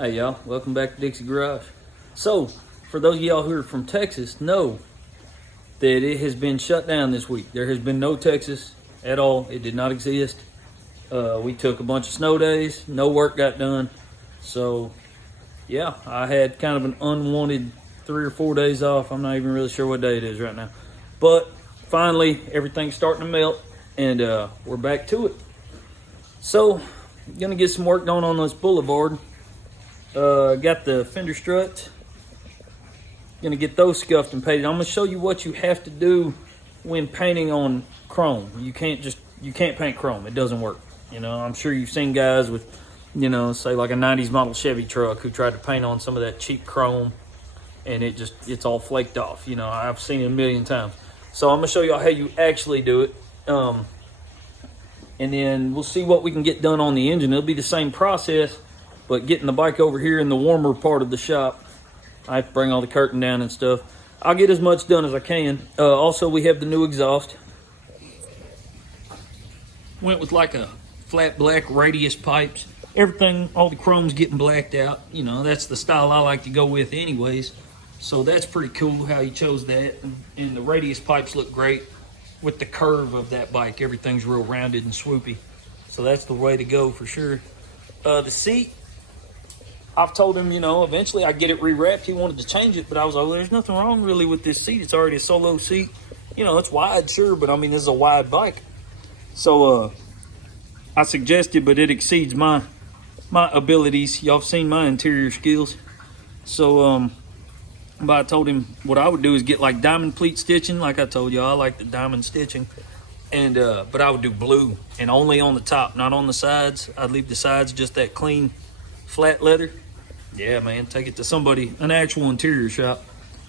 Hey y'all, welcome back to Dixie Garage. So, for those of y'all who are from Texas, know that it has been shut down this week. There has been no Texas at all. It did not exist. We took a bunch of snow days. No work got done. So, yeah, I had kind of an unwanted 3 or 4 days off. I'm not even really sure what day it is right now. But finally, everything's starting to melt, and we're back to it. So, gonna get some work done on this boulevard. Got the fender struts. Gonna get those scuffed and painted. I'm gonna show you what you have to do when painting on chrome. You can't paint chrome. It doesn't work. You know, I'm sure you've seen guys with, say like a 90s model Chevy truck who tried to paint on some of that cheap chrome and it's all flaked off. You know, I've seen it a million times. So I'm gonna show y'all how you actually do it. And then we'll see what we can get done on the engine. It'll be the same process, but getting the bike over here in the warmer part of the shop, I have to bring all the curtain down and stuff. I'll get as much done as I can. Also, we have the new exhaust. Went with like a flat black radius pipes. Everything, all the chrome's getting blacked out. You know, that's the style I like to go with anyways. So that's pretty cool how you chose that. And the radius pipes look great with the curve of that bike. Everything's real rounded and swoopy. So that's the way to go for sure. The seat, I've told him, eventually I get it rewrapped. He wanted to change it, but I was like, well, there's nothing wrong really with this seat. It's already a solo seat. It's wide, sure, but I mean, this is a wide bike. So I suggested, but it exceeds my abilities. Y'all have seen my interior skills. So but I told him what I would do is get like diamond pleat stitching. Like I told y'all, I like the diamond stitching. And but I would do blue and only on the top, not on the sides. I'd leave the sides just that clean flat leather. Yeah, man, take it to somebody, an actual interior shop.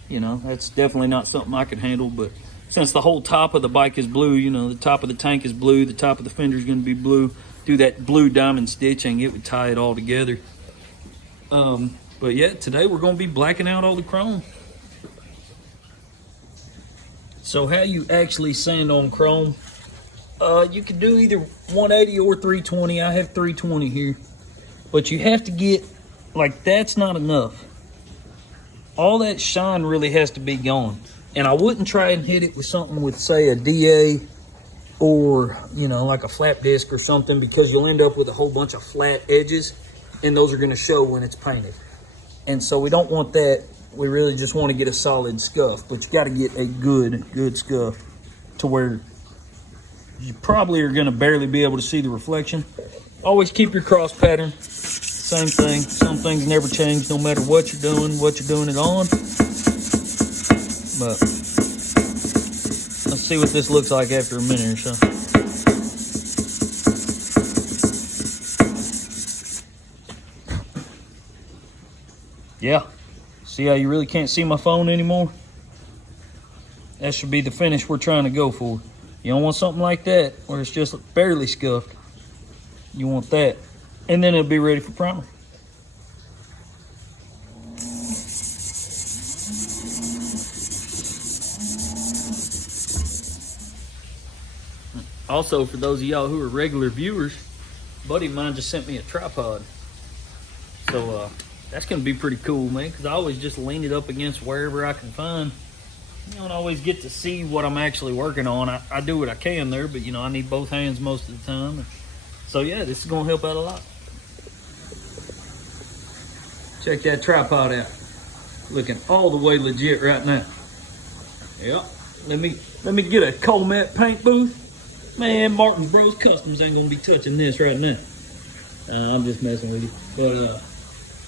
That's definitely not something I could handle. But since the whole top of the bike is blue, the top of the tank is blue, the top of the fender is going to be blue. Do that blue diamond stitching, it would tie it all together. But yeah, today we're going to be blacking out all the chrome. So how you actually sand on chrome? You can do either 180 or 320. I have 320 here. But you have to get, like, that's not enough. All that shine really has to be gone. And I wouldn't try and hit it with something with, say, a DA or, like a flap disc or something, because you'll end up with a whole bunch of flat edges, and those are going to show when it's painted. And so we don't want that. We really just want to get a solid scuff, but you got to get a good scuff to where you probably are going to barely be able to see the reflection. Always keep your cross pattern. Same thing. Some things never change no matter what you're doing it on. But let's see what this looks like after a minute or so. Yeah. See how you really can't see my phone anymore? That should be the finish we're trying to go for. You don't want something like that where it's just barely scuffed. You want that. And then it'll be ready for primer. Also, for those of y'all who are regular viewers, a buddy of mine just sent me a tripod. So that's going to be pretty cool, man, because I always just lean it up against wherever I can find. You don't always get to see what I'm actually working on. I do what I can there, but, I need both hands most of the time. So, yeah, this is going to help out a lot. Check that tripod out. Looking all the way legit right now. Yep. Let me get a cold matte paint booth. Man, Martin Bros Customs ain't going to be touching this right now. I'm just messing with you. But,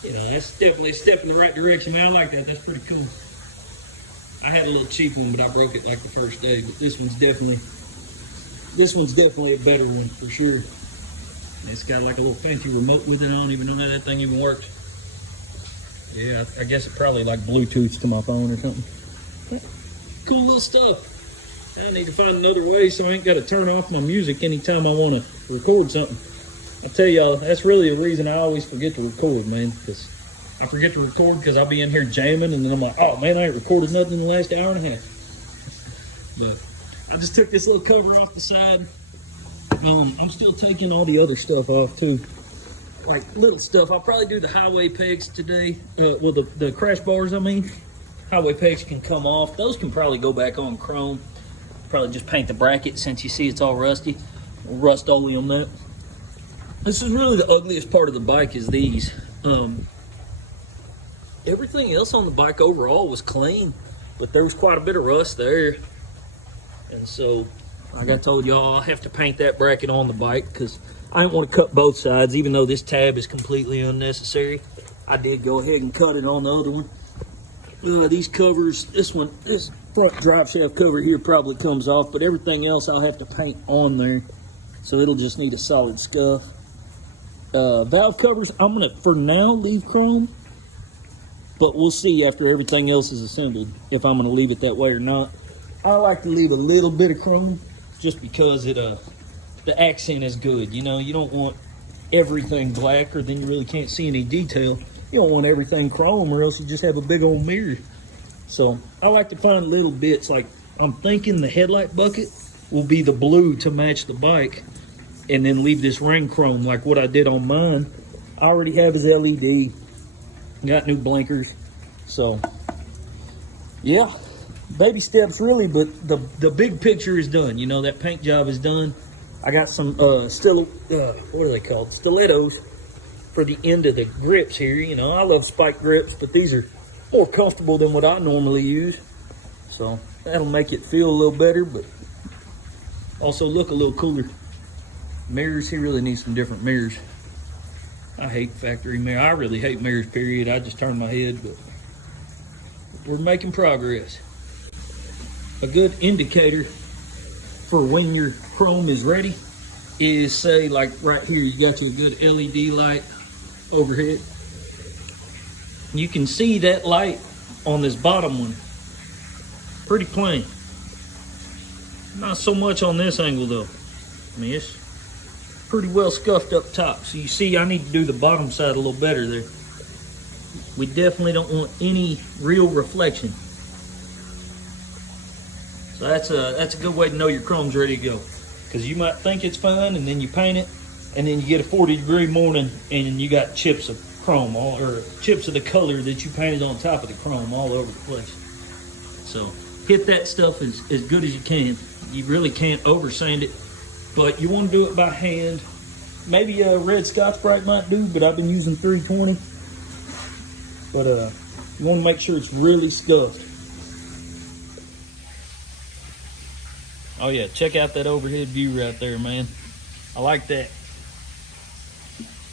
that's definitely a step in the right direction, man. I like that. That's pretty cool. I had a little cheap one, but I broke it like the first day. But this one's definitely a better one for sure. It's got like a little fancy remote with it. I don't even know how that thing even works. Yeah, I guess it probably like Bluetooth to my phone or something. Cool little stuff. I need to find another way so I ain't got to turn off my music anytime I want to record something. I tell y'all, that's really the reason I always forget to record, man. Because I forget to record because I'll be in here jamming, and then I'm like, oh man, I ain't recorded nothing in the last hour and a half. But I just took this little cover off the side. I'm still taking all the other stuff off too. like little stuff. I'll probably do the highway pegs today. Well, the crash bars, I mean. Highway pegs can come off. Those can probably go back on chrome. Probably just paint the bracket since you see it's all rusty. We'll rust oleum that. This is really the ugliest part of the bike is these. Everything else on the bike overall was clean, but there was quite a bit of rust there. And so, like I told y'all, I'll have to paint that bracket on the bike because I didn't want to cut both sides, even though this tab is completely unnecessary. I did go ahead and cut it on the other one. These covers, this front drive shaft cover here probably comes off, but everything else I'll have to paint on there. So it'll just need a solid scuff. Valve covers, I'm gonna, for now, leave chrome, but we'll see after everything else is assembled if I'm gonna leave it that way or not. I like to leave a little bit of chrome just because it, the accent is good. You know, you don't want everything black or then you really can't see any detail. You don't want everything chrome or else you just have a big old mirror. So I like to find little bits, like I'm thinking the headlight bucket will be the blue to match the bike and then leave this ring chrome like what I did on mine. I already have his LED, got new blinkers. So yeah, baby steps really, but the big picture is done. You know, that paint job is done. I got some what are they called? Stilettos for the end of the grips here. You know, I love spike grips, but these are more comfortable than what I normally use. So that'll make it feel a little better, but also look a little cooler. Mirrors, he really needs some different mirrors. I hate factory mirrors. I really hate mirrors, period. I just turn my head, but we're making progress. A good indicator for when your chrome is ready is, say, like right here, you got your good LED light overhead. You can see that light on this bottom one pretty plain. Not so much on this angle though. I mean, it's pretty well scuffed up top. So you see I need to do the bottom side a little better there. We definitely don't want any real reflection. So that's a good way to know your chrome's ready to go. Because you might think it's fine and then you paint it and then you get a 40-degree morning and you got chips of chrome, or chips of the color that you painted on top of the chrome all over the place. So hit that stuff as good as you can. You really can't over sand it, but you want to do it by hand. Maybe a red Scotch-Brite might do, but I've been using 320. But you want to make sure it's really scuffed. Oh yeah, check out that overhead view right there, man. I like that.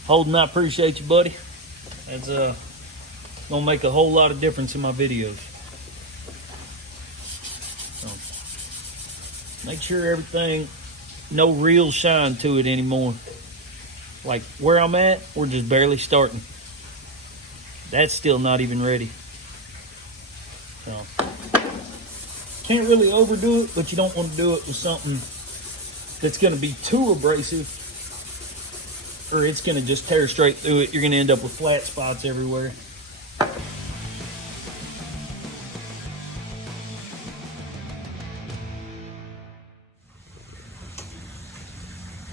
Holden, I appreciate you, buddy. That's gonna make a whole lot of difference in my videos. So make sure everything, no real shine to it anymore. Like where I'm at, we're just barely starting. That's still not even ready. So can't really overdo it, but you don't want to do it with something that's going to be too abrasive, or it's going to just tear straight through it. You're going to end up with flat spots everywhere.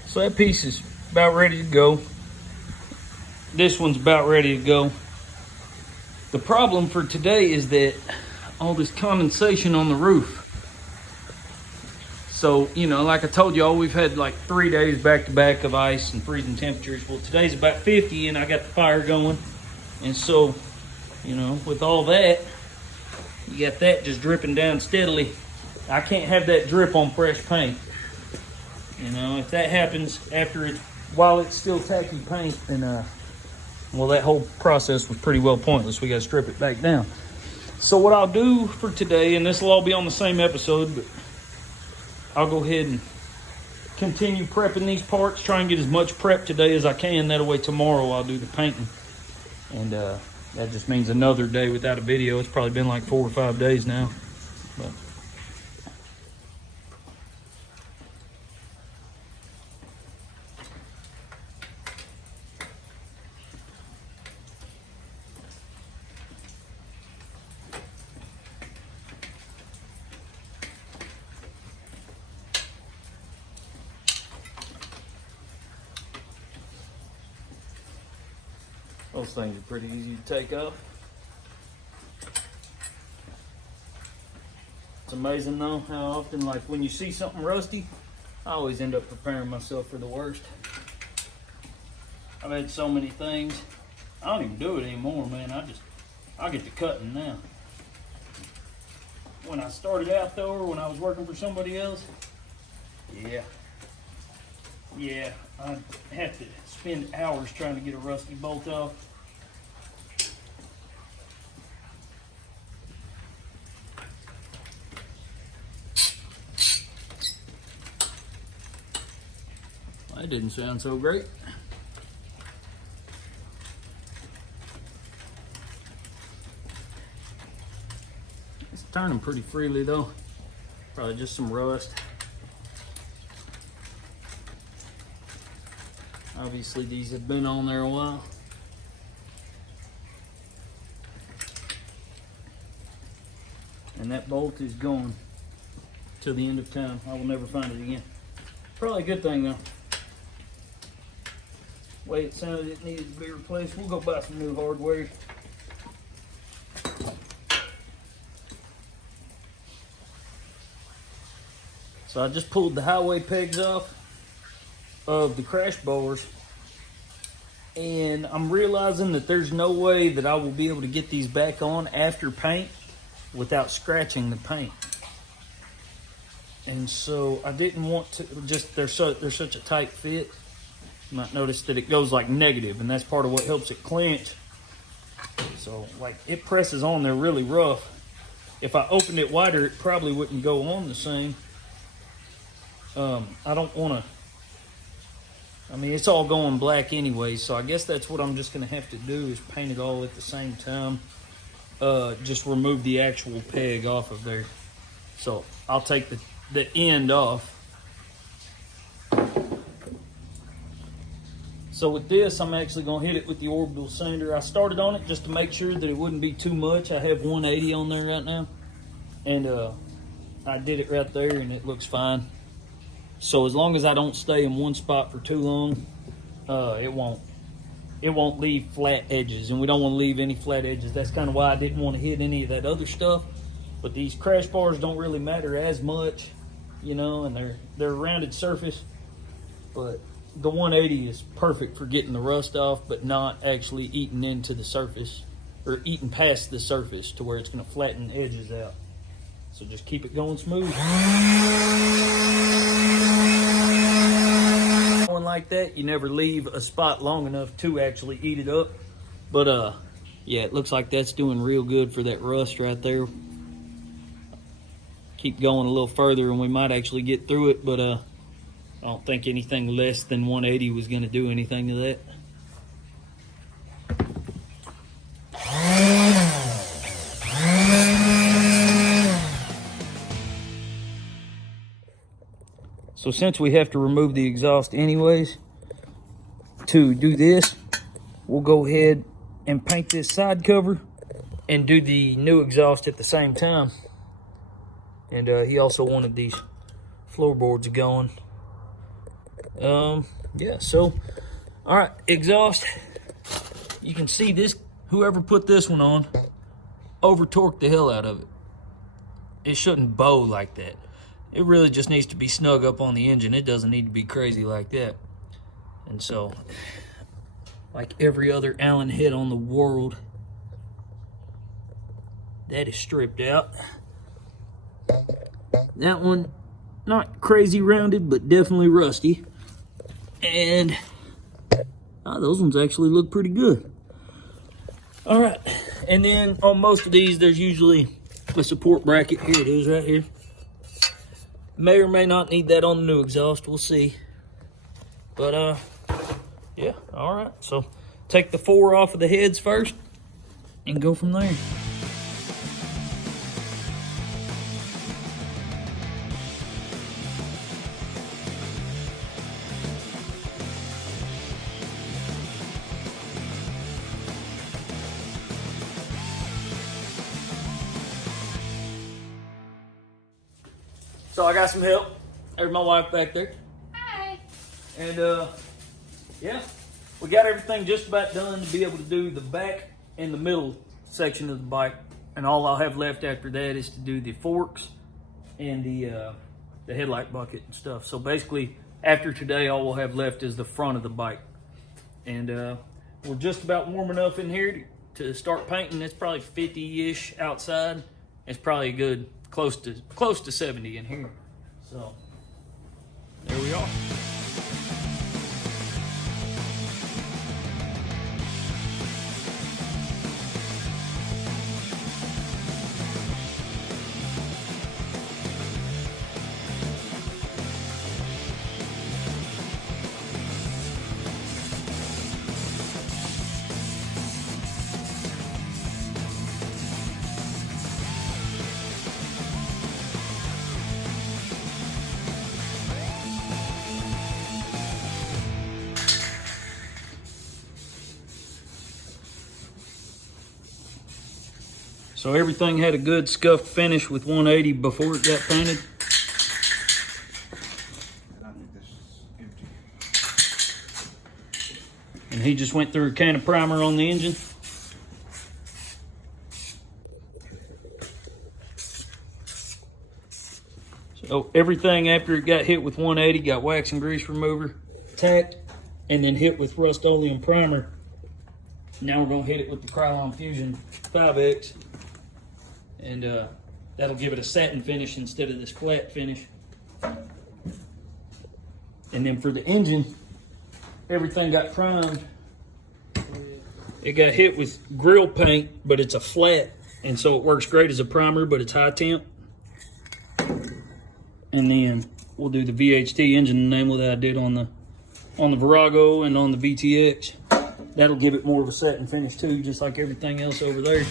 So that piece is about ready to go. This one's about ready to go. The problem for today is that all this condensation on the roof. So, you know, like I told y'all, we've had like 3 days back to back of ice and freezing temperatures. Well, today's about 50 and I got the fire going. And so, you know, with all that, you got that just dripping down steadily. I can't have that drip on fresh paint. You know, if that happens while it's still tacky paint, then well, that whole process was pretty well pointless. We got to strip it back down. So what I'll do for today, and this will all be on the same episode, but I'll go ahead and continue prepping these parts, try and get as much prep today as I can. That way tomorrow I'll do the painting. And that just means another day without a video. It's probably been like 4 or 5 days now. But Those things are pretty easy to take off. It's amazing though how often, like when you see something rusty, I always end up preparing myself for the worst. I've had so many things. I don't even do it anymore, man. I get to cutting now. When I started out though, or when I was working for somebody else, yeah, I'd have to spend hours trying to get a rusty bolt off. That didn't sound so great. It's turning pretty freely though. Probably just some rust. Obviously these have been on there a while. And that bolt is gone till the end of time. I will never find it again. Probably a good thing though. Way it sounded, it needed to be replaced. We'll go buy some new hardware. So I just pulled the highway pegs off of the crash bars, and I'm realizing that there's no way that I will be able to get these back on after paint without scratching the paint. And so I didn't want to, just they're such a tight fit. You might notice that it goes like negative, and that's part of what helps it clench. So like it presses on there really rough. If I opened it wider, it probably wouldn't go on the same. I don't want to, I mean, it's all going black anyway, so I guess that's what I'm just going to have to do is paint it all at the same time. Just remove the actual peg off of there. So I'll take the end off. So with this, I'm actually going to hit it with the orbital sander. I started on it just to make sure that it wouldn't be too much. I have 180 on there right now. And I did it right there and it looks fine. So as long as I don't stay in one spot for too long, it won't leave flat edges, and we don't want to leave any flat edges. That's kind of why I didn't want to hit any of that other stuff. But these crash bars don't really matter as much, you know, and they're a rounded surface. But the 180 is perfect for getting the rust off, but not actually eating into the surface or eating past the surface to where it's going to flatten the edges out. So just keep it going smooth. Going like that, you never leave a spot long enough to actually eat it up. But yeah, it looks like that's doing real good for that rust right there. Keep going a little further and we might actually get through it, but I don't think anything less than 180 was going to do anything to that. So since we have to remove the exhaust anyways, to do this, we'll go ahead and paint this side cover and do the new exhaust at the same time. And he also wanted these floorboards going. Yeah, so, all right, exhaust. You can see this, whoever put this one on, over-torqued the hell out of it. It shouldn't bow like that. It really just needs to be snug up on the engine. It doesn't need to be crazy like that. And so, like every other Allen head on the world, that is stripped out. That one, not crazy rounded, but definitely rusty. And those ones actually look pretty good. All right, and then on most of these, there's usually a support bracket. Here it is right here. May or may not need that on the new exhaust, we'll see. But yeah, all right. So take the 4 off of the heads first and go from there. So I got some help. There's my wife back there. Hi. And yeah, we got everything just about done to be able to do the back and the middle section of the bike. And all I'll have left after that is to do the forks and the headlight bucket and stuff. So basically, after today, all we'll have left is the front of the bike. And we're just about warm enough in here to start painting. It's probably 50-ish outside. It's probably a good close to 70 in here. So there we are. So everything had a good scuffed finish with 180 before it got painted. And he just went through a can of primer on the engine. So everything after it got hit with 180 got wax and grease remover, tacked, and then hit with Rust-Oleum primer. Now we're gonna hit it with the Krylon Fusion 5X. And that'll give it a satin finish instead of this flat finish. And then for the engine, everything got primed. It got hit with grill paint, but it's a flat, and so it works great as a primer, but it's high temp. And then we'll do the VHT engine enamel that I did on the Virago and on the VTX. That'll give it more of a satin finish too, just like everything else over there.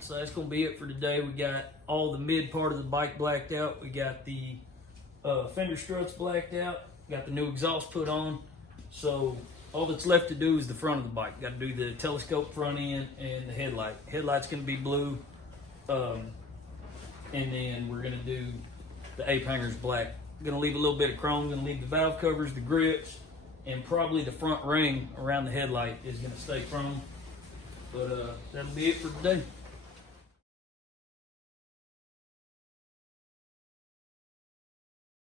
So that's going to be it for today. We got all the mid part of the bike blacked out. We got the fender struts blacked out. Got the new exhaust put on. So all that's left to do is the front of the bike. Got to do the telescope front end and the headlight. Headlight's going to be blue. And then we're going to do the ape hangers black. Going to leave a little bit of chrome. Going to leave the valve covers, the grips, and probably the front ring around the headlight is going to stay chrome. But that'll be it for today.